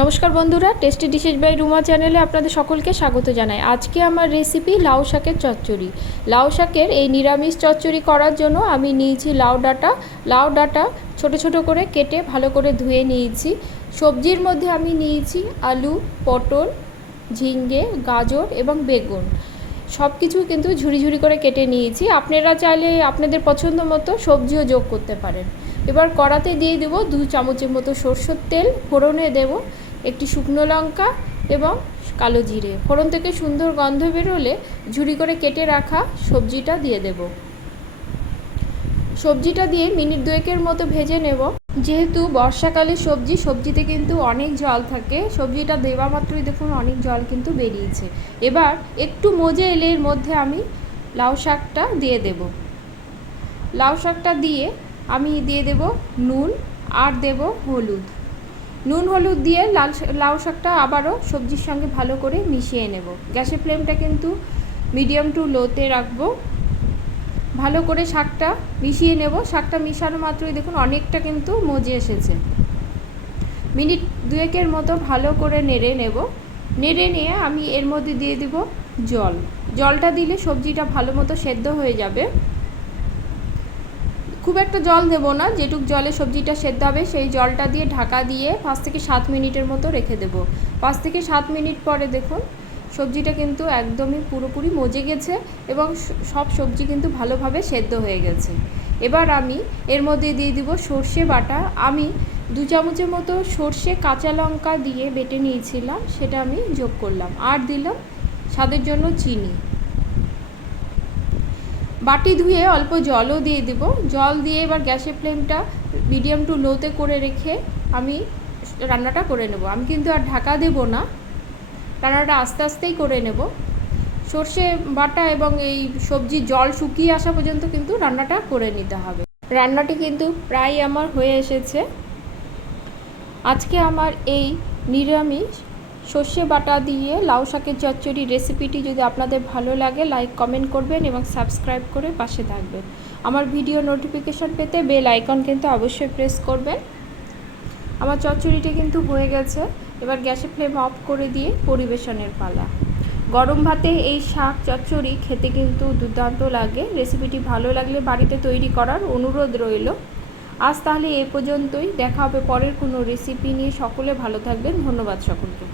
নমস্কার বন্ধুরা, tasty dishes by Ruma চ্যানেলে আপনাদের সকলকে স্বাগত জানাই। আজকে আমার রেসিপি লাউ শাকের চচ্চড়ি। লাউ শাকের এই নিরামিষ চচ্চড়ি করার জন্য আমি নিয়েছি লাউ ডাঁটা ছোট ছোট করে কেটে ভালো করে ধুয়ে নিয়েছি। সবজির মধ্যে আমি নিয়েছি আলু, পটল, ঝিঙে, গাজর এবং বেগুন। সব কিছু কিন্তু ঝুরি ঝুরি করে কেটে নিয়েছি। আপনারা চাইলে আপনাদের পছন্দ মতো সবজিও যোগ করতে পারেন। এবার কড়াতে দিয়ে দেব 2 চামচের মতো সরষের তেল, ফোড়নে দেব একটি শুকনো লঙ্কা এবং কালো জিরে। ফোড়ন থেকে সুন্দর গন্ধ বেরোলে ঝুরি করে কেটে রাখা সবজিটা দিয়ে দেব। সবজিটা দিয়ে মিনিট 2 মতো ভেজে নেব। যেহেতু বর্ষাকালের সবজিতে কিন্তু অনেক জল থাকে, সবজিটা দেওয়া মাত্রই দেখুন অনেক জল কিন্তু বেরিয়েছে। এবার একটু মজে এলে এর মধ্যে আমি লাউ শাকটা দিয়ে দেব। লাউ শাকটা দিয়ে আমি দিয়ে দেব নুন আর দেব হলুদ। নুন হলুদ দিয়ে লাউ শাকটা আবারও সবজির সঙ্গে ভালো করে মিশিয়ে নেব। গ্যাসের ফ্লেমটা কিন্তু মিডিয়াম টু লোতে রাখবো। ভালো করে শাকটা মিশিয়ে নেব। শাকটা মিশানো মাত্রই দেখুন অনেকটা কিন্তু মজে এসেছে। মিনিট 2 মতো ভালো করে নেড়ে নেব। নেড়ে নিয়ে আমি এর মধ্যে দিয়ে দেব জল। জলটা দিলে সবজিটা ভালো মতো সেদ্ধ হয়ে যাবে। খুব একটা জল দেব না, যেটুক জলে সবজিটা সেদ্ধ হবে সেই জলটা দিয়ে ঢাকা দিয়ে 5 থেকে 7 মিনিটের মতো রেখে দেব। 5 থেকে 7 মিনিট পরে দেখুন সবজিটা কিন্তু একদমই পুরোপুরি মজে গেছে এবং সব সবজি কিন্তু ভালোভাবে সেদ্ধ হয়ে গেছে। এবার আমি এর মধ্যে দিয়ে দিব সর্ষে বাটা। আমি 2 চামচের মতো সর্ষে কাঁচা লঙ্কা দিয়ে বেটে নিয়েছিলাম, সেটা আমি যোগ করলাম। আর দিলাম স্বাদের জন্য চিনি। বাটি ধুয়ে অল্প জলও দিয়ে দেব। জল দিয়ে এবার গ্যাসের ফ্লেমটা মিডিয়াম টু লোতে করে রেখে আমি রান্নাটা করে নেব। আমি কিন্তু আর ঢাকা দেব না, রান্নাটা আস্তে আস্তেই করে নেব। সর্ষে বাটা এবং এই সবজির জল শুকিয়ে আসা পর্যন্ত কিন্তু রান্নাটা করে নিতে হবে। রান্নাটি কিন্তু প্রায় আমার হয়ে এসেছে। আজকে আমার এই নিরামিষ সর্ষে বাটা দিয়ে লাউ শাকের চচ্চড়ি রেসিপিটি যদি আপনাদের ভালো লাগে লাইক কমেন্ট করবেন এবং সাবস্ক্রাইব করে পাশে থাকবেন। আমার ভিডিও নোটিফিকেশান পেতে বেল আইকন কিন্তু অবশ্যই প্রেস করবেন। আমার চচ্চড়িটি কিন্তু হয়ে গেছে। এবার গ্যাসের ফ্লেম অফ করে দিয়ে পরিবেশনের পালা। গরম ভাতে এই শাক চচ্চড়ি খেতে কিন্তু দুর্দান্ত লাগে। রেসিপিটি ভালো লাগলে বাড়িতে তৈরি করার অনুরোধ রইল। আজ তাহলে এ পর্যন্তই। দেখা হবে পরের কোনো রেসিপি নিয়ে। সকলে ভালো থাকবেন। ধন্যবাদ সকলকে।